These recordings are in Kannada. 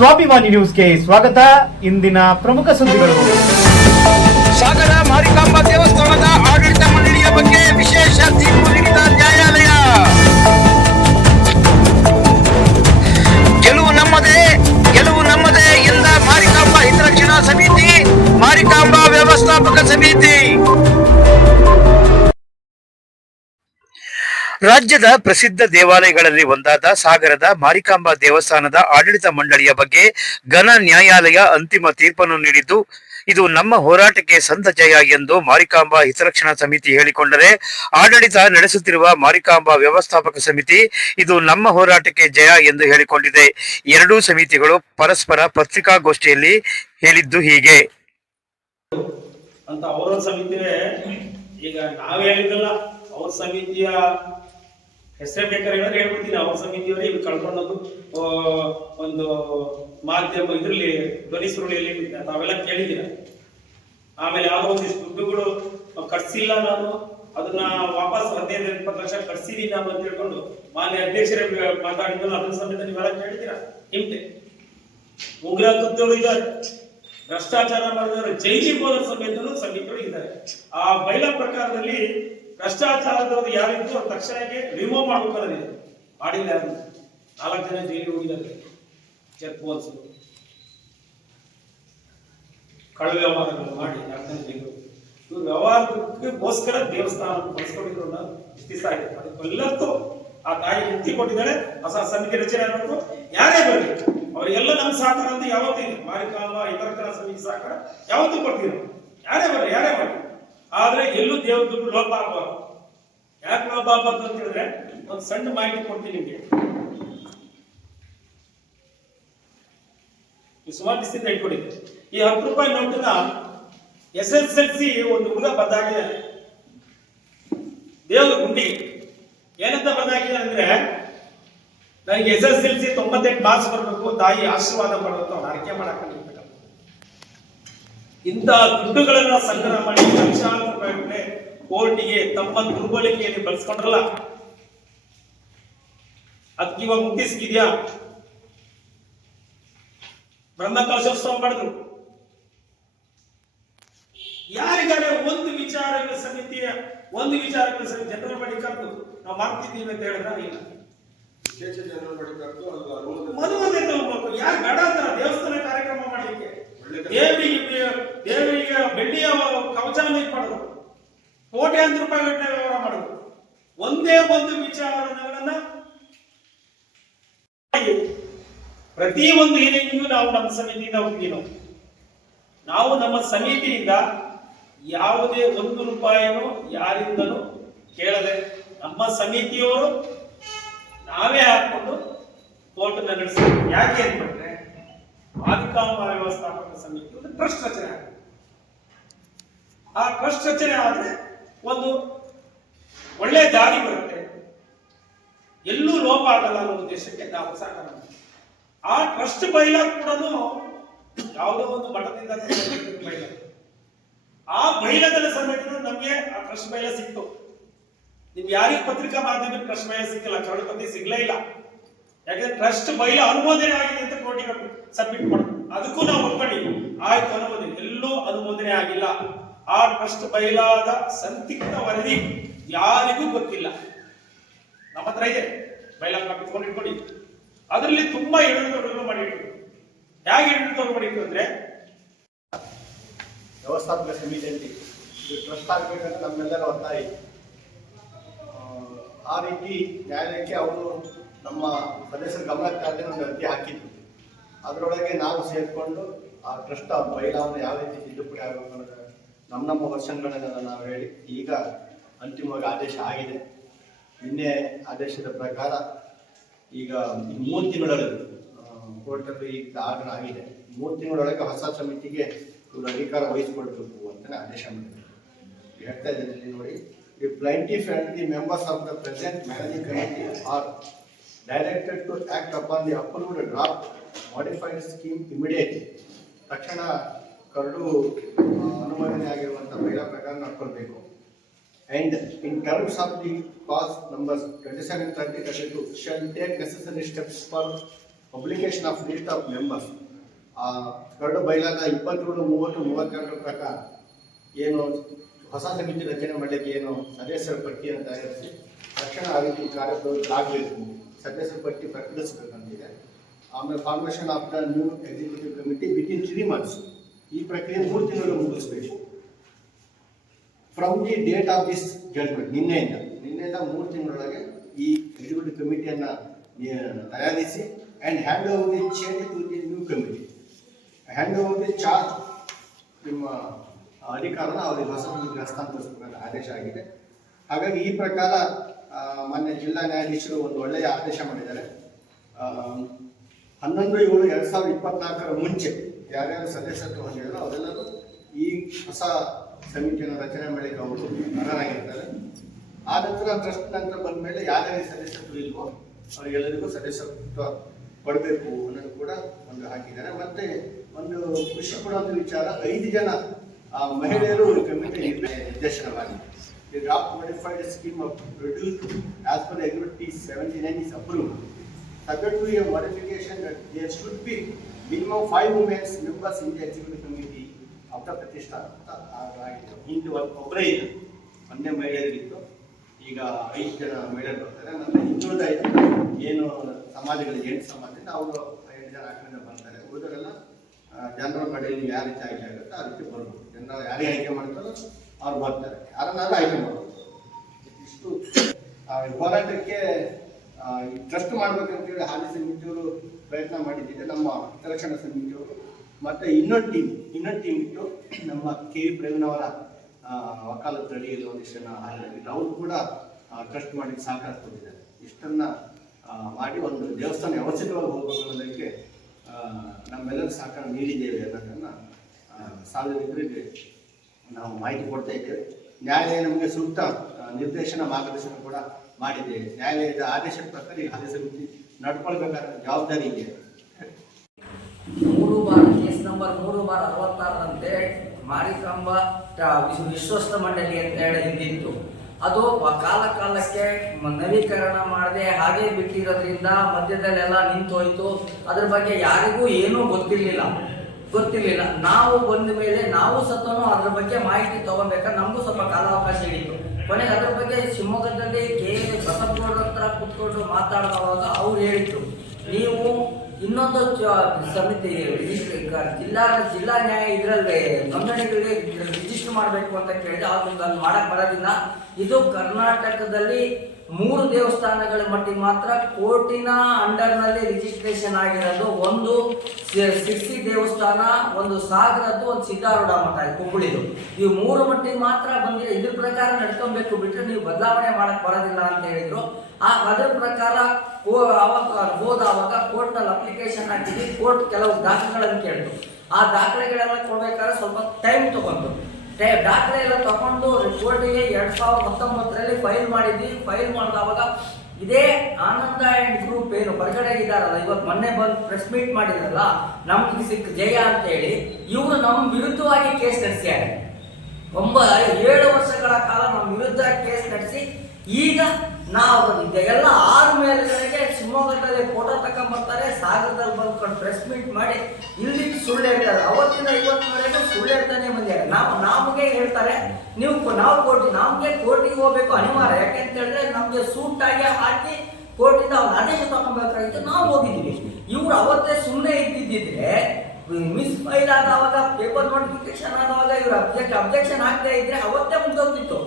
ಸ್ವಾಭಿಮಾನಿ ನ್ಯೂಸ್ಗೆ ಸ್ವಾಗತ. ಇಂದಿನ ಪ್ರಮುಖ ಸುದ್ದಿಗಳು. ಸಾಗರ ಮಾರಿಕಾಂಬ ರಾಜ್ಯದ ಪ್ರಸಿದ್ಧ ದೇವಾಲಯಗಳಲ್ಲಿ ಒಂದಾದ ಸಾಗರದ ಮಾರಿಕಾಂಬಾ ದೇವಸ್ಥಾನದ ಆಡಳಿತ ಮಂಡಳಿಯ ಬಗ್ಗೆ ಘನ ನ್ಯಾಯಾಲಯ ಅಂತಿಮ ತೀರ್ಪನ್ನು ನೀಡಿದ್ದು, ಇದು ನಮ್ಮ ಹೋರಾಟಕ್ಕೆ ಸಂತ ಜಯ ಎಂದು ಮಾರಿಕಾಂಬಾ ಹಿತರಕ್ಷಣಾ ಸಮಿತಿ ಹೇಳಿಕೊಂಡರೆ, ಆಡಳಿತ ನಡೆಸುತ್ತಿರುವ ಮಾರಿಕಾಂಬಾ ವ್ಯವಸ್ಥಾಪಕ ಸಮಿತಿ ಇದು ನಮ್ಮ ಹೋರಾಟಕ್ಕೆ ಜಯ ಎಂದು ಹೇಳಿಕೊಂಡಿದೆ. ಎರಡೂ ಸಮಿತಿಗಳು ಪರಸ್ಪರ ಪತ್ರಿಕಾಗೋಷ್ಠಿಯಲ್ಲಿ ಹೇಳಿದ್ದು ಹೀಗೆ. ಅಂತ ಸಮಿತಿಯೇ ಈಗ ನಾವು ಹೇಳಿದ್ದಲ್ಲ, ಅವ್ರ ಸಮಿತಿಯ ಹೆಸರೇ ಬೇಕಾದ್ರೆ ಹೇಳಿದ್ರೆ ಹೇಳ್ಬಿಡ್ತೀನಿ ಅವ್ರ ಸಮಿತಿಯವರು ಇವ್ರು ಕಳ್ಕೊಂಡದ್ದು ಒಂದು ಮಾಧ್ಯಮ ಇದರಲ್ಲಿ, ಧ್ವನಿ ಸುರುಳಿಯಲ್ಲಿ ತಾವೆಲ್ಲ ಕೇಳಿದ್ದೀರ. ಆಮೇಲೆ ಯಾವ್ದೋ ಒಂದಿಷ್ಟು ದುಡ್ಡುಗಳು ಕಟ್ಸಿಲ್ಲ ನಾನು, ಅದನ್ನ ವಾಪಸ್ ಹದಿನೈದು ಇಪ್ಪತ್ತು ಲಕ್ಷ ಕಟ್ಸಿದೀನಿ ನಾನು ಅಂತ ಹೇಳ್ಕೊಂಡು ಮಾನ್ಯ ಅಧ್ಯಕ್ಷರೇ ಮಾತಾಡಿದ್ರು ಅದ್ರ ಸಮೇತ ನೀವೆಲ್ಲ ಕೇಳಿದ್ದೀರಾ. ಹಿಂದೆ. ಉಗ್ರ ಕೃತ್ಯಗಳು ಇದ್ದಾರೆ. ಭ್ರಷ್ಟಾಚಾರ ಮಾಡಿದವರು ಜೈಲಿಗೆ ಹೋದ ಸಮೇತನು ಸಮಿತಿಗಳು ಇದ್ದಾರೆ. ಆ ಬೈಲ ಪ್ರಕಾರದಲ್ಲಿ ಭ್ರಷ್ಟಾಚಾರದವರು ಯಾರಿದ್ರು ಅವ್ರ ತಕ್ಷಣಕ್ಕೆ ರಿಮೂವ್ ಮಾಡ್ಬೇಕಾದ್ರೆ ಮಾಡಿಲ್ಲ ಯಾರು? ನಾಲ್ಕು ಜನ ಜೈಲಿಗೆ ಹೋಗಿದ್ದಾರೆ. ಚೆಕ್ ಪೋಲ್ಸ್ ಕಳ್ಳ ವ್ಯವಹಾರಗಳು ಮಾಡಿ ನಾಲ್ಕು ಜನ ಹೋಗಿದ್ದಾರೆ. ಇವ್ರು ವ್ಯವಹಾರಕ್ಕೋಸ್ಕರ ದೇವಸ್ಥಾನ ಬಳಸ್ಕೊಂಡಿದ್ರು ದಿವಸ ಆಗಿದೆ ಆ ತಾಯಿ ಮುಕ್ತಿ ಕೊಟ್ಟಿದ್ದಾರೆ ಹೊಸ ಸಮಿತಿ ರಚನೆ ಅನ್ನೋದು ಯಾರೇ ಬರಲಿ, ಅವರಿಗೆಲ್ಲ ನಮ್ಮ ಸಹಕಾರ ಅಂತ ಯಾವತ್ತೂ ಇಲ್ಲ. ಮಾರಿಕಾಂಬ, ಇತರ ಸಮಿತಿ ಸಹಕಾರ ಯಾವತ್ತೂ ಕೊಡ್ತೀವಿ. ಯಾರೇ ಬರಲಿ ಯಾರೇ ಬರಲಿ ಆದ್ರೆ ಎಲ್ಲೂ ದೇವ್ರ ದುಡ್ಡು ಲೋಪ ಆಗಬಾರ್ದು. ಯಾಕೆ ಲೋಪ ಆಗ್ಬಾರ್ದು ಅಂತ ಹೇಳಿದ್ರೆ, ಒಂದು ಸಣ್ಣ ಮಾಹಿತಿ ಕೊಡ್ತೀನಿ ನಿಮಗೆ. ಸುಮಾರು ದಿವಸದಿಂದ ಹೇಳ್ಕೊಡಿ ಈ ಹತ್ತು ರೂಪಾಯಿ ನೋಟನ್ನ ಎಸ್ ಎಸ್ ಎಲ್ ಸಿ ಒಂದು ಹುಡುಗ ಬದ್ದಾಗಿದ್ದಾನೆ ದೇವ್ರ ಗುಂಡಿ. ಏನಂತ ಬದ್ದಾಗಿದ್ದಾನೆ ಅಂದ್ರೆ, ನನಗೆ ಎಸ್ ಎಸ್ ಎಲ್ ಸಿ ತೊಂಬತ್ತೆಂಟು ಮಾರ್ಕ್ಸ್ ಬರಬೇಕು, ತಾಯಿ ಆಶೀರ್ವಾದ ಮಾಡಬೇಕು ಅವ್ನು ಆಯ್ಕೆ ಮಾಡಕ್ಕೆ ಇಂಥ ದುಡ್ಡುಗಳನ್ನ ಸಂಗ್ರಹ ಮಾಡಿ ಲಕ್ಷಾಂತರ ರೂಪಾಯಿ ಕೋರ್ಟಿಗೆ ತಮ್ಮ ದುರ್ಬಳಕೆಯಲ್ಲಿ ಬಳಸ್ಕೊಂಡ್ರಲ್ಲ? ಅದಕ್ಕೆ ಇವಾಗ ಮುಕ್ತಿ ಬ್ರಹ್ಮ ಬ್ರಹ್ಮಕಲಶೋತ್ಸವ ಮಾಡಿದ್ರು. ಯಾರಿಗಾರೆ ಒಂದು ವಿಚಾರಗಳ ಸಮಿತಿಯ ಒಂದು ವಿಚಾರಗಳ ಸಮಿತಿ ಜನರಲ್ ಬಾಡಿ ಕರೆದು ನಾವು ಮಾಡ್ತಿದ್ದೀವಿ ಅಂತ ಹೇಳಿದ್ರೆ ಇಲ್ಲ. ಮದುವೆ ಯಾರು ಬೇಡ ಅಂತ ದೇವಸ್ಥಾನ ಕಾರ್ಯಕ್ರಮ ಮಾಡಲಿಕ್ಕೆ ಒಳ್ಳೆ ಕೆಲಸ. ದೇವರಿಗೆ ದೇವರಿಗೆ ಬೆಳ್ಳಿಯ ಕವಚವನ್ನು ಇದು ಮಾಡೋದು ಕೋಟ್ಯಾಂತರ ರೂಪಾಯಿ ಗಟ್ಟಲೆ ವ್ಯವಹಾರ ಮಾಡೋದು ಒಂದೇ ಒಂದು ವಿಚಾರಗಳನ್ನ ಪ್ರತಿ ಒಂದು ಏನೇನಿಗೂ ನಾವು ನಮ್ಮ ಸಮಿತಿಯಿಂದ ಹೋಗ್ತೀವಿ ನಾವು ನಮ್ಮ ಸಮಿತಿಯಿಂದ ಯಾವುದೇ ಒಂದು ರೂಪಾಯಿನೂ ಯಾರಿಂದನೂ ಕೇಳದೆ ನಮ್ಮ ಸಮಿತಿಯವರು ನಾವೇ ಹಾಕೊಂಡು ಕೋರ್ಟ್ ನಡೆಸ್ತೀವಿ. ಯಾಕೆ ಅಂತಂದ್ರೆ ಮಾಲಿಕಾಂಬ ವ್ಯವಸ್ಥಾಪಕ ಸಮಿತಿ ಒಂದು ಟ್ರಸ್ಟ್ ರಚನೆ ಆ ಟ್ರಸ್ಟ್ ರಚನೆ ಆದ್ರೆ ಒಂದು ಒಳ್ಳೆ ದಾರಿ ಬರುತ್ತೆ. ಎಲ್ಲೂ ಲೋಪ ಆಗಲ್ಲ ಅನ್ನೋ ಉದ್ದೇಶಕ್ಕೆ ನಾವು ಸಹಕಾರ ಆ ಟ್ರಸ್ಟ್ ಬೈಲ ಕೂಡ ಯಾವುದೋ ಒಂದು ಮಠದಿಂದ ಬೈಲ. ಆ ಬೈಲದ ಸಮೇತ ನಮಗೆ ಆ ಟ್ರಸ್ಟ್ ಬೈಲ ಸಿಕ್ತು. ನಿಮ್ಗೆ ಯಾರಿಗೂ ಪತ್ರಿಕಾ ಮಾಧ್ಯಮಕ್ಕೆ ಟ್ರಸ್ಟ್ ಬೈಲ ಸಿಕ್ಕಿಲ್ಲ ಚಳಪತಿ ಸಿಗ್ಲೇ ಇಲ್ಲ. ಯಾಕಂದ್ರೆ ಟ್ರಸ್ಟ್ ಬೈಲ ಅನುಮೋದನೆ ಆಗಿದೆ. ಸಬ್ಮಿಟ್ ಮಾಡೋದು ಅದಕ್ಕೂ ನಾವು ಒಪ್ಪಣಿ ಆಯ್ತು ಅನುಮೋದನೆ. ಎಲ್ಲೂ ಅನುಮೋದನೆ ಆಗಿಲ್ಲ. ಆ ಟ್ರಸ್ಟ್ ಬಯಲಾದ ಸಂದಿಗ್ಧ ವರದಿ ಯಾರಿಗೂ ಗೊತ್ತಿಲ್ಲ. ನಮ್ಮ ಹತ್ರ ಇದೆ. ಬಯಲಾಗ ಕಾಪಿ ತಗೊಂಡು ಇಟ್ಕೊಳ್ಳಿ ಅದರಲ್ಲಿ ತುಂಬಾ ಎಳೆದು ಮಾಡಿ ಹೇಗೆ ಎಳೆದು ಮಾಡಿ ಅಂದ್ರೆ? ವ್ಯವಸ್ಥಾಪಕ ಸಮಿತಿಯಲ್ಲಿ ಇದು ಟ್ರಸ್ಟ್ ಆಗಬೇಕಂತ ನಮ್ಮೆಲ್ಲರ ಒತ್ತಾಯ. ಆ ರೀತಿ ನ್ಯಾಯಾಲಯಕ್ಕೆ ಅವರು ನಮ್ಮ ಸದಸ್ಯರ ಗಮನಕ್ಕಾಗಿ ಒಂದು ಅರ್ಜಿ ಹಾಕಿದ್ರು. ಅದರೊಳಗೆ ನಾವು ಸೇರಿಕೊಂಡು ಆ ಟ್ರಸ್ಟ್ ಬೈಲಾವನ್ನು ಯಾವ ರೀತಿ ತಿದ್ದುಪಡಿ ಆಗಬೇಕು ಅನ್ನೋದು ನಮ್ಮ ನಮ್ಮ ವರ್ಷಗಳನ್ನೆಲ್ಲ ನಾವು ಹೇಳಿ ಈಗ ಅಂತಿಮವಾಗಿ ಆದೇಶ ಆಗಿದೆ. ನಿನ್ನೆ ಆದೇಶದ ಪ್ರಕಾರ ಈಗ ಮೂರು ತಿಂಗಳಲ್ಲಿ ಕೋರ್ಟಲ್ಲಿ ಈಗ ಆರ್ಡರ್ ಆಗಿದೆ. ಮೂರು ತಿಂಗಳೊಳಗೆ ಹೊಸ ಸಮಿತಿಗೆ ಇವರು ಅಧಿಕಾರ ವಹಿಸಿಕೊಡ್ಬೇಕು ಅಂತ ಆದೇಶ ಮಾಡಿದ್ದಾರೆ ಹೇಳ್ತಾ ಇದ್ದೀನಿ ನೋಡಿ the plaintiff and the members of the present managing committee are directed to act upon the approved draft modified scheme immediate ತಕ್ಷಣ ಕರಡು ಅನುಮೋದನೆ ಆಗಿರುವಂಥ ಮಹಿಳಾ ಪ್ರಕಾರ ನಡ್ಕೊಳ್ಬೇಕು. And in terms of the clause number twenty seven thirty thirty two take necessary steps for publication of list of members curd ಬೈಲಾದ ಇಪ್ಪತ್ತೇಳು, ಮೂವತ್ತು, ಮೂವತ್ತೆರಡರ ಪ್ರಕಾರ ಏನು ಹೊಸ ಸಮಿತಿ ರಚನೆ ಮಾಡಲಿಕ್ಕೆ ಏನು ಸದಸ್ಯರ ಪಟ್ಟಿಯನ್ನು ತಯಾರಿಸಿ, ತಕ್ಷಣ ಆ ರೀತಿ ಕಾರ್ಯಪ್ರವೃತ್ತರಾಗಬೇಕು ಸದಸ್ಯರ ಪಟ್ಟಿ ಪ್ರಕಟಿಸಬೇಕಂತಿದೆ. ಆಮೇಲೆ formation of the new executive committee within three months ಈ ಪ್ರಕ್ರಿಯೆ ಮೂರು ತಿಂಗಳು ಮುಗಿಸ್ಬೇಕು. From the date of this judgment ನಿನ್ನೆಯಿಂದ ನಿನ್ನೆಯಿಂದ ಮೂರು ತಿಂಗಳೊಳಗೆ ಈ ಎಕ್ಸಿಕ್ಯೂಟಿವ್ ಕಮಿಟಿಯನ್ನು ತಯಾರಿಸಿ and hand over the change to the new committee hand over the charge ನಿಮ್ಮ ಅಧಿಕಾರನ ಅವರಿಗೆ ಹೊಸ ಕಮಿಟಿಗೆ ಹಸ್ತಾಂತರಿಸಬೇಕಂತ ಆದೇಶ ಆಗಿದೆ. ಹಾಗಾಗಿ ಈ ಪ್ರಕಾರ ಮಾನ್ಯ ಜಿಲ್ಲಾ ನ್ಯಾಯಾಧೀಶರು ಒಂದು ಒಳ್ಳೆಯ ಆದೇಶ ಮಾಡಿದ್ದಾರೆ. ಹನ್ನೊಂದು ಏಳು ಎರಡು ಸಾವಿರದ ಇಪ್ಪತ್ನಾಲ್ಕರ ಮುಂಚೆ ಯಾರ್ಯಾರು ಸದಸ್ಯತ್ವ ಹೊಂದಿದ್ರು ಅವರೆಲ್ಲರೂ ಈ ಹೊಸ ಸಮಿತಿಯನ್ನು ರಚನೆ ಮಾಡಲಿಕ್ಕೆ ಅವರು ಅರ್ಹರಾಗಿರ್ತಾರೆ ಆ ನಂತರ ಟ್ರಸ್ಟ್ ನಂತರ ಬಂದ ಮೇಲೆ ಯಾರ್ಯಾರಿಗೆ ಸದಸ್ಯತ್ವ ಇಲ್ವೋ ಅವರಿಗೆಲ್ಲರಿಗೂ ಸದಸ್ಯತ್ವ ಕೊಡಬೇಕು ಅನ್ನೋದು ಕೂಡ ಒಂದು ಹಾಕಿದ್ದಾರೆ ಮತ್ತೆ ಒಂದು ಖುಷಿ ಒಂದು ವಿಚಾರ, ಐದು ಜನ ಮಹಿಳೆಯರು ಈ ಕಮಿಟಿ ನಿರ್ದೇಶನವಾಗಿದೆ scheme of produced as per the agreement is seventy-nine is approved. Subject to a modification that there should be minimum five women members in the executive committee of the ಪ್ರತಿಷ್ಠಾ. ಹಿಂದೆ ಒಬ್ಬ- ಒಬ್ಬರೇ ಇದ್ರು ಒಂದೇ ಮಹಿಳೆಯರಿತ್ತು ಈಗ ಐದು ಜನ ಮಹಿಳೆಯರು ಬರ್ತಾರೆ. ಮತ್ತೆ ಇನ್ನುಳಿದ ಐದು ಏನು ಸಮಾಜಗಳಿಗೆ ಏನು ಸಮಾಜದಿಂದ ಅವರು ಐದು ಜನ ಹಾಕೊಂಡು ಬರ್ತಾರೆ. ಉಳಿದವರೆಲ್ಲ ಜನರ ಕಡೆಯಲ್ಲಿ ಯಾವ ರೀತಿ ಆಯ್ಕೆ ಆಗುತ್ತೆ ಆ ರೀತಿ ಬರ್ಬೋದು. ಜನರು ಯಾರೇ ಆಯ್ಕೆ ಮಾಡ್ತಾರೋ ಅವ್ರು ಬರ್ತಾರೆ. ಯಾರನ್ನಾದ್ರೂ ಆಯ್ಕೆ ಮಾಡ್ಬೋದು. ಇಷ್ಟು ಹೋರಾಟಕ್ಕೆ ಟ್ರಸ್ಟ್ ಮಾಡ್ಬೇಕಂತೇಳಿ ಹಾಲಿ ಸಮಿತಿಯವರು ಪ್ರಯತ್ನ ಮಾಡಿದ್ದಿದೆ ನಮ್ಮ ಹಿತರಕ್ಷಣಾ ಸಮಿತಿಯವರು ಮತ್ತೆ ಇನ್ನೊಂದು ಟೀಮ್ ಇನ್ನೊಂದು ಟೀಮ್ ಇಟ್ಟು ನಮ್ಮ ಕೆ ವಿ ಪ್ರವೀಣ್ ಅವರ ಆ, ವಕಾಲತ್ ಅಡಿಯಲ್ಲಿ ಒಂದಿಷ್ಟು ಜನ ಹಾಜರಾಗಿದ್ದು ಅವರು ಕೂಡ ಟ್ರಸ್ಟ್ ಮಾಡಿ ಸಹಕಾರ ಕೊಟ್ಟಿದ್ದಾರೆ. ಇಷ್ಟನ್ನ ಮಾಡಿ ಒಂದು ದೇವಸ್ಥಾನ ವ್ಯವಸ್ಥಿತವಾಗಿ ಹೋಗಬೇಕು ಅನ್ನೋದಕ್ಕೆ ನಮ್ಮೆಲ್ಲರೂ ಸಹಕಾರ ನೀಡಿದ್ದೇವೆ ಅನ್ನೋದನ್ನು ಸಾರ್ವಜನಿಕರಿಗೆ ನಾವು ಮಾಹಿತಿ ಕೊಡ್ತಾ ಇದ್ದೇವೆ. ನ್ಯಾಯಾಲಯ ನಮಗೆ ಸೂಕ್ತ ನಿರ್ದೇಶನ ಮಾರ್ಗದರ್ಶನ ಕೂಡ ಮಾಡಿದೆ. ನ್ಯಾಯಾಲಯದ ಆದೇಶದ ಪ್ರಕಾರ ಈ ಆದೇಶ ನಡ್ಕೊಳ್ಬೇಕಾದ ಜವಾಬ್ದಾರಿ ಇದೆ. ಮೂರು ಬಾರ್, ಕೇಸ್ ನಂಬರ್ ಮೂರು ಬಾರ್ ಅರವತ್ತಾರರಂತೆ ಮಾರಿಕಾಂಬ ವಿಶ್ವಸ್ತ ಮಂಡಳಿ ಅಂತ ಹೇಳಿ ಹಿಂದಿತ್ತು. ಅದು ಕಾಲ ಕಾಲಕ್ಕೆ ನವೀಕರಣ ಮಾಡದೆ ಹಾಗೆ ಬಿಟ್ಟಿರೋದ್ರಿಂದ ಮಧ್ಯದಲ್ಲೆಲ್ಲ ನಿಂತು ಹೋಯ್ತು ಅದ್ರ ಬಗ್ಗೆ ಯಾರಿಗೂ ಏನೂ ಗೊತ್ತಿರಲಿಲ್ಲ. ಗೊತ್ತಿರಲಿಲ್ಲ. ನಾವು ಬಂದ ಮೇಲೆ ನಾವು ಸತ್ತನು ಅದ್ರ ಬಗ್ಗೆ ಮಾಹಿತಿ ತಗೊಬೇಕಾದ್ರೆ ನಮಗೂ ಸ್ವಲ್ಪ ಕಾಲಾವಕಾಶ ಹಿಡಿತು ಕೊನೆಗೆ ಅದ್ರ ಬಗ್ಗೆ ಶಿವಮೊಗ್ಗದಲ್ಲಿ ಕೂತ್ಕೊಂಡು ಮಾತಾಡುವಾಗ ಅವ್ರು ಹೇಳಿದ್ರು, ನೀವು ಇನ್ನೊಂದು ಸಮಿತಿ ಜಿಲ್ಲಾ ಜಿಲ್ಲಾ ನ್ಯಾಯ ಇದರಲ್ಲಿ ನೋಂದಣಿಗಳಿಗೆ ರಿಜಿಸ್ಟರ್ ಮಾಡಬೇಕು ಅಂತ ಕೇಳಿದ್ರೆ ಅವ್ರಿಗೆ ಅಲ್ಲಿ ಮಾಡಕ್ ಬರೋದಿಲ್ಲ. ಇದು ಕರ್ನಾಟಕದಲ್ಲಿ ಮೂರು ದೇವಸ್ಥಾನಗಳ ಮಟ್ಟಿಗೆ ಮಾತ್ರ ಕೋರ್ಟಿನ ಅಂಡರ್ನಲ್ಲಿ ರಿಜಿಸ್ಟ್ರೇಷನ್ ಆಗಿರೋದು ಒಂದು ಸಿಕ್ಸಿ ದೇವಸ್ಥಾನ, ಒಂದು ಸಾಗರದ್ದು, ಒಂದು ಸಿದ್ದಾರೂಢ ಮಠ ಹುಬ್ಬಳ್ಳಿದು ಈ ಮೂರು ಮಟ್ಟಿಗೆ ಮಾತ್ರ ಬಂದಿದೆ. ಇದ್ರ ಪ್ರಕಾರ ನಡ್ಕೊಬೇಕು ಬಿಟ್ಟರೆ ನೀವು ಬದಲಾವಣೆ ಮಾಡಕ್ ಬರೋದಿಲ್ಲ ಅಂತ ಹೇಳಿದ್ರು. ಆ, ಅದ್ರ ಪ್ರಕಾರ ಅವಾಗ ಹೋದಾವಾಗ ಕೋರ್ಟ್ನಲ್ಲಿ ಅಪ್ಲಿಕೇಶನ್ ಹಾಕಿದ್ವಿ. ಕೋರ್ಟ್ ಕೆಲವು ದಾಖಲೆಗಳನ್ನು ಕೇಳಿದ್ರು. ಆ ದಾಖಲೆಗಳೆಲ್ಲ ಕೊಡ್ಬೇಕಾದ್ರೆ ಸ್ವಲ್ಪ ಟೈಮ್ ತಗೊಂಡು. ದಾಖಲೆ ಎಲ್ಲ ತಗೊಂಡು ಕೋರ್ಟಿಗೆ ಎರಡ್ ಸಾವಿರದ ಹತ್ತೊಂಬತ್ತರಲ್ಲಿ ಫೈಲ್ ಮಾಡಿದ್ವಿ. ಫೈಲ್ ಮಾಡಿದವಾಗ ಇದೇ ಆನಂದ ಅಂಡ್ ಗ್ರೂಪ್ ಏನು ಹೊರಗಡೆ ಇದ್ದಾರಲ್ಲ ಇವತ್ತು ಮೊನ್ನೆ ಬಂದು ಪ್ರೆಸ್ ಮೀಟ್ ಮಾಡಿದ್ರಲ್ಲ, ನಮ್ಗೆ ಸಿಕ್ಕ ಜಯ ಅಂತ ಹೇಳಿ ಇವರು ನಮ್ಮ ವಿರುದ್ಧವಾಗಿ ಕೇಸ್ ನಡೆಸಿದ್ದಾರೆ ಒಂಬ ಏಳು ವರ್ಷಗಳ ಕಾಲ ನಮ್ಮ ವಿರುದ್ಧ ಕೇಸ್ ನಡೆಸಿ ಈಗ ನಾವು ಇದೆಲ್ಲ ಆರು ಮೇಲೆಗಳಿಗೆ ಶಿವಮೊಗ್ಗದಲ್ಲಿ ಫೋಟೋ ತಗೊಂಡ್ಬರ್ತಾರೆ ಸಾಗರದಲ್ಲಿ ಬಂದ್ಕೊಂಡು ಪ್ರೆಸ್ ಮೀಟ್ ಮಾಡಿ ಇಲ್ಲಿ ಸುಳ್ಳು ಹೇಳ್ತಾರೆ. ಅವತ್ತಿನ ಇವತ್ತಿನವರೆಗೂ ಸುಳ್ಳು ಹೇಳ್ತಾನೆ ಬಂದಿದ್ದಾರೆ ನಾವು ನಮಗೆ ಹೇಳ್ತಾರೆ. ನೀವು ನಾವು ಕೋರ್ಟಿ, ನಮಗೆ ಕೋರ್ಟಿಗೆ ಹೋಗ್ಬೇಕು ಅನಿವಾರ್ಯ. ಯಾಕೆ ಅಂತ ಹೇಳಿದ್ರೆ ನಮಗೆ ಸೂಟ್ ಆಗಿ ಹಾಕಿ ಕೋರ್ಟಿಂದ ಅವ್ರ ಆದೇಶ ತಗೊಬೇಕಾಗಿತ್ತು. ನಾವು ಹೋಗಿದ್ದೀವಿ. ಇವ್ರು ಅವತ್ತೇ ಸುಮ್ಮನೆ ಇದ್ದಿದ್ದಿದ್ರೆ ಮಿಸ್ ಫೈಲ್ ಆದವಾಗ ಪೇಪರ್ ನೋಟಿಫಿಕೇಶನ್ ಆದವಾಗ ಇವರು ಅಬ್ಜೆಕ್ಟ್ ಅಬ್ಜೆಕ್ಷನ್ ಆಗದೆ ಇದ್ರೆ ಅವತ್ತೇ ಮುಗ್ದೋಗ್ತಿತ್ತು.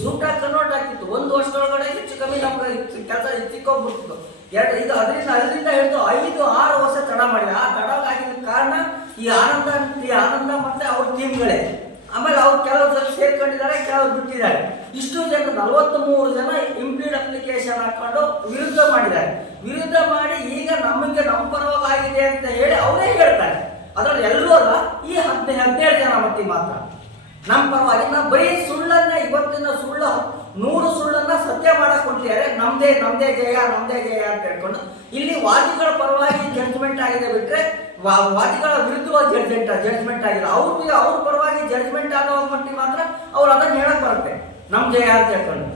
ಸೂಟ್ ಕನ್ವರ್ಟ್ ಆಗ್ತಿತ್ತು ಒಂದು ವರ್ಷದೊಳಗಡೆ ಹೆಚ್ಚು ಕಮ್ಮಿ ನಮ್ಗೆ ಕೆಲಸ ಹೆಚ್ಚಿಕ್ಕೋಗ್ಬಿಡ್ತಿತ್ತು ಎರಡು ಇದು ಅದರಿಂದ ಅದರಿಂದ ಹಿಡಿದು ಐದು, ಆರು ವರ್ಷ ತಡ ಮಾಡಿದೆ. ಆ ತಡ ಆಗಿದ ಕಾರಣ ಈ ಆನಂದ ಈ ಆನಂದ ಮತ್ತೆ ಅವ್ರ ಟೀಮ್ಗಳೇ ಆಮೇಲೆ ಅವ್ರು ಕೆಲವು ಜನ ಸೇರ್ಕೊಂಡಿದ್ದಾರೆ ಕೆಲವ್ರು ಬಿಟ್ಟಿದ್ದಾರೆ. ಇಷ್ಟು ಜನ ನಲವತ್ತ್ ಮೂರು ಜನ ಇಂಪ್ಲೀಡ್ ಅಪ್ಲಿಕೇಶನ್ ಹಾಕೊಂಡು ವಿರುದ್ಧ ಮಾಡಿದ್ದಾರೆ. ವಿರುದ್ಧ ಮಾಡಿ ಈಗ ನಮಗೆ ನಮ್ಮ ಪರವಾಗಿದೆ ಅಂತ ಹೇಳಿ ಅವರೇ ಹೇಳ್ತಾರೆ. ಅದ್ರಲ್ಲಿ ಎಲ್ಲರೂ ಅಲ್ಲ ಈ ಹದಿನೈದು ಹದಿನೇಳು ಜನ ಮಟ್ಟಿ ಮಾತ್ರ. ನಮ್ಮ ಪರವಾಗಿ ನಾವು ಬರೀ ಸುಳ್ಳನ್ನ ಇವತ್ತಿನ ಸುಳ್ಳು, ನೂರು ಸುಳ್ಳನ್ನ ಸತ್ಯ ಮಾಡಕ್ ಕೊಟ್ಟಿದ್ದಾರೆ ನಮ್ದೇ ನಮ್ದೇ ಜಯ ನಮ್ದೇ ಜಯ ಅಂತ ಹೇಳ್ಕೊಂಡು ಇಲ್ಲಿ ವಾದಿಗಳ ಪರವಾಗಿ ಜಡ್ಜ್ಮೆಂಟ್ ಆಗಿದೆ ಬಿಟ್ರೆ ವಾದಿಗಳ ವಿರುದ್ಧವಾಗಿ ಜಡ್ಜ್ಮೆಂಟ್ ಜಡ್ಜ್ಮೆಂಟ್ ಆಗಿಲ್ಲ. ಅವ್ರಿಗೆ ಅವ್ರ ಪರವಾಗಿ ಜಡ್ಜ್ಮೆಂಟ್ ಆಗೋ ಮಟ್ಟಿಗೆ ಮಾತ್ರ ಅವ್ರು ಅದನ್ನ ಹೇಳಕ್ ಬರುತ್ತೆ. ನಮ್ ಜಯ ಅಂತ ಹೇಳ್ಕೊಂಡು.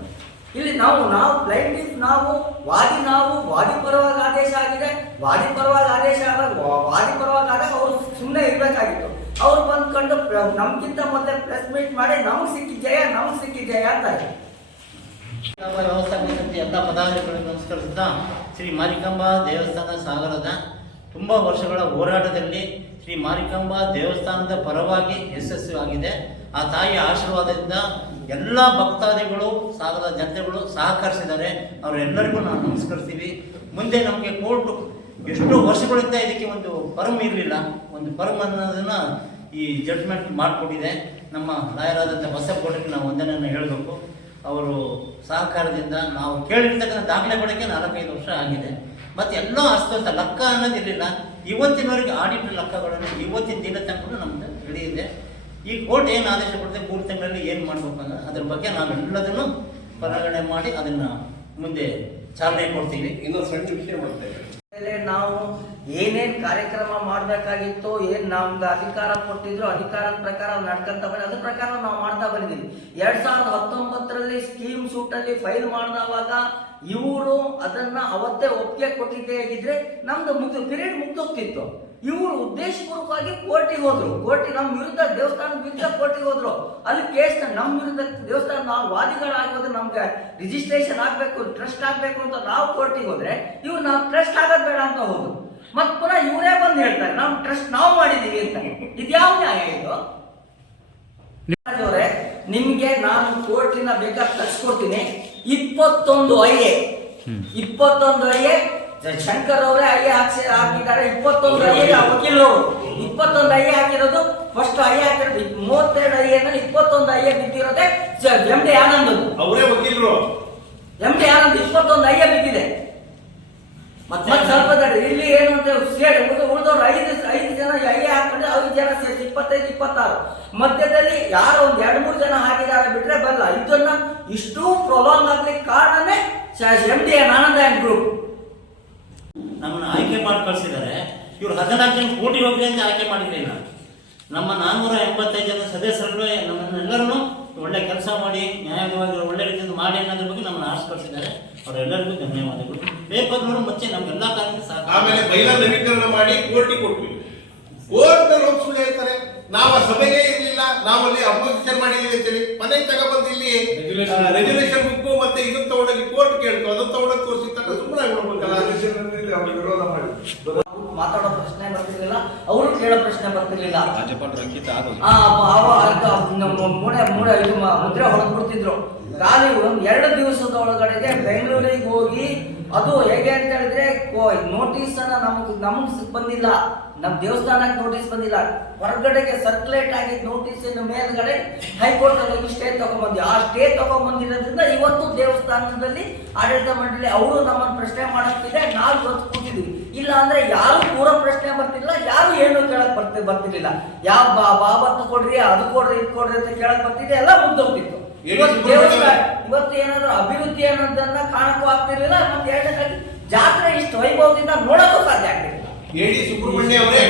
ಇಲ್ಲಿ ನಾವು ನಾವು ಬ್ಲೈಂಡ್ ನಾವು, ವಾದಿ ನಾವು, ವಾದಿ ಪರವಾಗಿ ಆದೇಶ ಆಗಿದೆ, ವಾದಿ ಪರವಾಗಿ ಆದೇಶ ಆದಾಗ ವಾದಿ ಪರವಾಗಿ ಆದಾಗ ಅವರು ಸುಮ್ಮನೆ ಇರಬೇಕಾಗಿತ್ತು. ಅವ್ರು ಬಂದ್ಕೊಂಡು ಕಂಡು ನಮ್ಗಿಂತ ಮೊದಲೇ ಪ್ರೆಸ್ ಮೀಟ್ ಮಾಡಿ, ನಮ್ಗೆ ಸಿಕ್ಕಿ ಜಯ, ನಮ್ಗೆ ಸಿಕ್ಕಿ ಜಯ ಅಂತಾರೆ. ನಮ್ಮ ಎಲ್ಲ ಪದಾಧಿಕಾರಿಗಳಿಗೆ ನಮಸ್ಕರಿಸುತ್ತಾ ಶ್ರೀ ಮಾರಿಕಾಂಬ ದೇವಸ್ಥಾನ ಸಾಗರದ ತುಂಬ ವರ್ಷಗಳ ಹೋರಾಟದಲ್ಲಿ ಶ್ರೀ ಮಾರಿಕಾಂಬ ದೇವಸ್ಥಾನದ ಪರವಾಗಿ ಯಶಸ್ವಿಯಾಗಿದೆ. ಆ ತಾಯಿಯ ಆಶೀರ್ವಾದದಿಂದ ಎಲ್ಲ ಭಕ್ತಾದಿಗಳು ಸಾಗರದ ಜನತೆಗಳು ಸಹಕರಿಸಿದ್ದಾರೆ ಅವರೆಲ್ಲರಿಗೂ ನಾವು ನಮಸ್ಕರಿಸ್ತೀವಿ. ಮುಂದೆ ನಮಗೆ ಕೋರ್ಟ್ ಎಷ್ಟೋ ವರ್ಷಗಳಿಂದ ಇದಕ್ಕೆ ಒಂದು ಪರಮ್ ಇರಲಿಲ್ಲ. ಒಂದು ಪರಮ್ ಅನ್ನೋದನ್ನು ಈ ಜಡ್ಜ್ಮೆಂಟ್ ಮಾಡಿಕೊಟ್ಟಿದೆ. ನಮ್ಮ ಲಾಯರಾದಂಥ ಬಸಪ್ಪಗೌಡರಿಗೆ ನಾವು ವಂದನೆಯನ್ನು ಹೇಳಬೇಕು. ಅವರು ಸಹಕಾರದಿಂದ ನಾವು ಕೇಳಿರ್ತಕ್ಕಂಥ ದಾಖಲೆಗಳಿಗೆ ನಾಲ್ಕೈದು ವರ್ಷ ಆಗಿದೆ. ಮತ್ತು ಎಲ್ಲೋ ಅಸ್ವಸ್ಥ ಲೆಕ್ಕ ಅನ್ನೋದಿರಲಿಲ್ಲ. ಇವತ್ತಿನವರೆಗೆ ಆಡಿಟ್ ಲೆಕ್ಕಗಳನ್ನು ಇವತ್ತಿನ ದಿನ ತನಕ ನಮ್ದು ಹಿಡಿಯಿದೆ ಈ ಕೋರ್ಟ್ ಏನು ಆದೇಶ ಕೊಡುತ್ತೆ ಮೂರು ತಿಂಗಳಲ್ಲಿ ಏನು ಮಾಡಬೇಕು ಅಂದ್ರೆ ಅದ್ರ ಬಗ್ಗೆ ನಾವೆಲ್ಲದನ್ನು ಪರಿಗಣನೆ ಮಾಡಿ ಅದನ್ನು ಮುಂದೆ ಚಾಲನೆ ಕೊಡ್ತೀವಿ. ಇನ್ನೊಂದು ಸಣ್ಣ ವಿಷಯ ಮಾಡ್ತೇವೆ. ಆಮೇಲೆ ನಾವು ಏನೇನ್ ಕಾರ್ಯಕ್ರಮ ಮಾಡಬೇಕಾಗಿತ್ತು ಏನ್ ನಮ್ಗೆ ಅಧಿಕಾರ ಕೊಟ್ಟಿದ್ರು ಅಧಿಕಾರದ ಪ್ರಕಾರ ನಡ್ಕೊಂತ ಬಂದ್ರೆ ಅದ್ರ ಪ್ರಕಾರ ನಾವು ಮಾಡ್ತಾ ಬಂದಿದ್ದೀವಿ. ಎರಡ್ ಸಾವಿರದ ಹತ್ತೊಂಬತ್ತರಲ್ಲಿ ಸ್ಕೀಮ್ ಸೂಟಲ್ಲಿ ಅಲ್ಲಿ ಫೈಲ್ ಮಾಡಿದವಾಗ ಇವರು ಅದನ್ನ ಅವತ್ತೇ ಒಪ್ಪಿಗೆ ಕೊಟ್ಟಿದ್ದೇ ಆಗಿದ್ರೆ ನಮ್ದು ಮುಗ್ದು ಪೀರಿಯಡ್ ಮುಗ್ದೋಗ್ತಿತ್ತು. ಇವರು ಉದ್ದೇಶಪೂರ್ವಕವಾಗಿ ಕೋರ್ಟಿಗೆ ಹೋದ್ರು. ಕೋರ್ಟಿ ನಮ್ಮ ವಿರುದ್ಧ ದೇವಸ್ಥಾನದ ವಿರುದ್ಧ ಕೋರ್ಟಿಗೆ ಹೋದ್ರು. ಅಲ್ಲಿ ಕೇಸ್ ನಮ್ಮ ವಿರುದ್ಧ ದೇವಸ್ಥಾನ ನಾವು ವಾದಿಗಳಾಗೋದ್ರೆ ನಮ್ಗೆ ರಿಜಿಸ್ಟ್ರೇಷನ್ ಆಗ್ಬೇಕು ಟ್ರಸ್ಟ್ ಆಗ್ಬೇಕು ಅಂತ ನಾವು ಕೋರ್ಟಿಗೆ ಹೋದ್ರೆ ಇವ್ರು ನಾವು ಟ್ರಸ್ಟ್ ಆಗೋದ್ ಬೇಡ ಅಂತ ಹೋದ್ರು. ಮತ್ತೆ ಪುನಃ ಇವರೇ ಬಂದು ಹೇಳ್ತಾರೆ ನಾವು ಟ್ರಸ್ಟ್ ನಾವು ಮಾಡಿದೀವಿ ಅಂತ. ಇದ್ಯಾವ ನ್ಯಾಯ ಇದು? ಅವರೇ ನಿಮ್ಗೆ ನಾನು ಕೋರ್ಟಿನ ಬೇಕಾದ್ರೆ ತರಿಸ್ಕೊಡ್ತೀನಿ ಇಪ್ಪತ್ತೊಂದು ಐ ಎ. ಇಪ್ಪತ್ತೊಂದು ಐ ಎ ಶಂಕರ್ ಅವರೇ ಐ ಹಾಕ್ಸಿ ಹಾಕಿದ್ದಾರೆ. ಇಪ್ಪತ್ತೊಂದು ಐ ವಕೀಲರು ಇಪ್ಪತ್ತೊಂದು ಐ ಹಾಕಿರೋದು ಫಸ್ಟ್ ಐ ಹಾಕಿರೋದು ಮೂವತ್ತೆರಡು ಐ ಎ ಇಪ್ಪತ್ತೊಂದು ಐ ಬಿದ್ದಿರೋದೆ ಎಂ ಡಿ ಆನಂದ್ ಅವರೇ. ವಕೀಲರು. ಎಂ ಡಿ ಆನಂದ್ ಇಪ್ಪತ್ತೊಂದು ಐ ಎ ಬಿದ್ದಿದೆ. ಮತ್ತೆ ಸ್ವಲ್ಪ. ಇಲ್ಲಿ ಏನು ಅಂತ ಸೇರಿ ಉಳಿದು ಉಳಿದವ್ರು ಐದು ಐದು ಜನ ಐ ಹಾಕೊಂಡು ಐದು ಜನ ಸೇರಿ ಇಪ್ಪತ್ತೈದು ಇಪ್ಪತ್ತಾರು. ಮಧ್ಯದಲ್ಲಿ ಯಾರೋ ಒಂದು ಎರಡು ಮೂರು ಜನ ಹಾಕಿದ್ದಾರೆ ಬಿಟ್ರೆ ಬರಲ್ಲ. ಇದನ್ನ ಇಷ್ಟು ಪ್ರಾಬ್ಲಮ್ ಆಗ್ಲಿಕ್ಕೆ ಕಾರಣನೇ M D Anand and group. ನಮ್ಮನ್ನು ಆಯ್ಕೆ ಮಾಡಿ ಕಳಿಸಿದ್ದಾರೆ ಇವರು ಹದಿನಾಲ್ಕು ಜನ ಕೋಟಿ ಹೋಗ್ಲಿ ಅಂತ ಆಯ್ಕೆ ಮಾಡಿರಲಿಲ್ಲ ನಮ್ಮ ನಾನ್ನೂರ ಎಂಬತ್ತೈದು ಜನ ಸದಸ್ಯರು ನಮ್ಮನ್ನೆಲ್ಲರನ್ನು ಒಳ್ಳೆ ಕೆಲಸ ಮಾಡಿ ನ್ಯಾಯವಾಗಿ ಒಳ್ಳೆ ರೀತಿಯಿಂದ ಮಾಡಿ ಅನ್ನೋದ್ರ ಬಗ್ಗೆ ನಮ್ಮನ್ನು ಆರಿಸಿ ಕಳಿಸಿದ್ದಾರೆ. ಅವರೆಲ್ಲರಿಗೂ ಧನ್ಯವಾದಗಳು. ಪೇಪರ್ನವರು ಮತ್ತೆ ನಮ್ಗೆಲ್ಲ ಸಾಕು ಆಮೇಲೆ ಮಹಿಳಾ ನವೀಕರಣ ಮಾಡಿ ಕೋಟಿ ಕೊಟ್ವಿ ಕೋರ್ಟ್ ಹೋಗಿ ಸುಳ್ಳು ಹೇಳ್ತಾರೆ ನಾವು ಆ ಸಭೆಗೆ ಇರಲಿಲ್ಲ ನಾವಲ್ಲಿ ಅಪೋಸಿಷನ್ ಮಾಡಿದ್ದೀವಿ ಅಂತೇಳಿ ಮನೆಗೆ ತಗೊಬಂದು ಇಲ್ಲಿ ರೆಗ್ಯುಲೇಷನ್ ಬುಕ್ ಮತ್ತೆ ಇದನ್ನ ತಗೊಂಡೋಗಿ ಕೋರ್ಟ್ ಕೇಳ್ತು ಅದನ್ನ ತಗೊಂಡೋಗಿ ತೋರಿಸಿ ತಕ್ಕ ಸುಮ್ಮನೆ ಮಾಡ್ಬೇಕಲ್ಲ ವಿರೋಧ ಮಾಡಿ. ಮಾತಾಡೋ ಪ್ರಶ್ನೆ ಬರ್ತಿರ್ಲಿಲ್ಲ ಅವರು ಕೇಳೋ ಪ್ರಶ್ನೆ ಬರ್ತಿರ್ಲಿಲ್ಲ. ಮೂಡೆ ಮೂಡೆ ಇದು ಮ- ಮುದ್ರೆ ಹೊರಗೆ ಬಿಡ್ತಿದ್ರು ಖಾಲಿ ಒಂದ್ ಎರಡು ದಿವಸದ ಒಳಗಡೆಗೆ ಬೆಂಗಳೂರಿಗೆ ಹೋಗಿ ಅದು ಹೇಗೆ ಅಂತ ಹೇಳಿದ್ರೆ ನೋಟಿಸ್ ಅನ್ನ ನಮಗ್ ನಮಗ್ ಬಂದಿಲ್ಲ. ನಮ್ ದೇವಸ್ಥಾನಕ್ಕೆ ನೋಟಿಸ್ ಬಂದಿಲ್ಲ. ಹೊರಗಡೆಗೆ ಸರ್ಕ್ಯುಲೇಟ್ ಆಗಿದ್ದ ನೋಟಿಸ್ ಮೇಲ್ಗಡೆ ಹೈಕೋರ್ಟ್ ಅಲ್ಲಿ ಸ್ಟೇ ತಗೊಂಡ್ಬಂದ್ವಿ ಆ ಸ್ಟೇ ತಗೊಂಡ್ಬಂದಿರೋದ್ರಿಂದ ಇವತ್ತು ದೇವಸ್ಥಾನದಲ್ಲಿ ಆಡಳಿತ ಮಂಡಳಿ ಅವರು ನಮ್ಮನ್ನು ಪ್ರಶ್ನೆ ಮಾಡಕ್ತಿದೆ ನಾವು ಇವತ್ತು ಕೂತಿದ್ವಿ. ಇಲ್ಲ ಅಂದ್ರೆ ಯಾರು ಪೂರ ಪ್ರಶ್ನೆ ಬರ್ತಿಲ್ಲ, ಯಾರು ಏನು ಕೇಳಕ್ ಬರ್ತಿ, ಬರ್ತಿರ್ಲಿಲ್ಲ. ಯಾವ ಬಾಬತ್ತು ಕೊಡ್ರಿ, ಅದು ಕೊಡ್ರಿ, ಇದು ಕೊಡ್ರಿ ಅಂತ ಕೇಳಕ್ ಬರ್ತಿದೆ. ಎಲ್ಲ ಮುಗ್ದೋಗ್ತಿತ್ತು. ಇವತ್ತು ಏನಾದ್ರು ಅಭಿವೃದ್ಧಿ ಅನ್ನೋದನ್ನ ಕಾಣಕ್ಕೂ ಆಗ್ತಿರ್ಲಿಲ್ಲ ಮತ್ತೆ ಎರಡನೇದಾಗಿ ಜಾತ್ರೆ ಇಷ್ಟು ವೈಭವದಿಂದ ನೋಡಕ್ಕೂ ಸಾಧ್ಯ ಆಗ್ತಿರ್ಲಿಲ್ಲ. ಎ ಡಿ ಸುಬ್ರಹ್ಮಣ್ಯ ಅವರೇ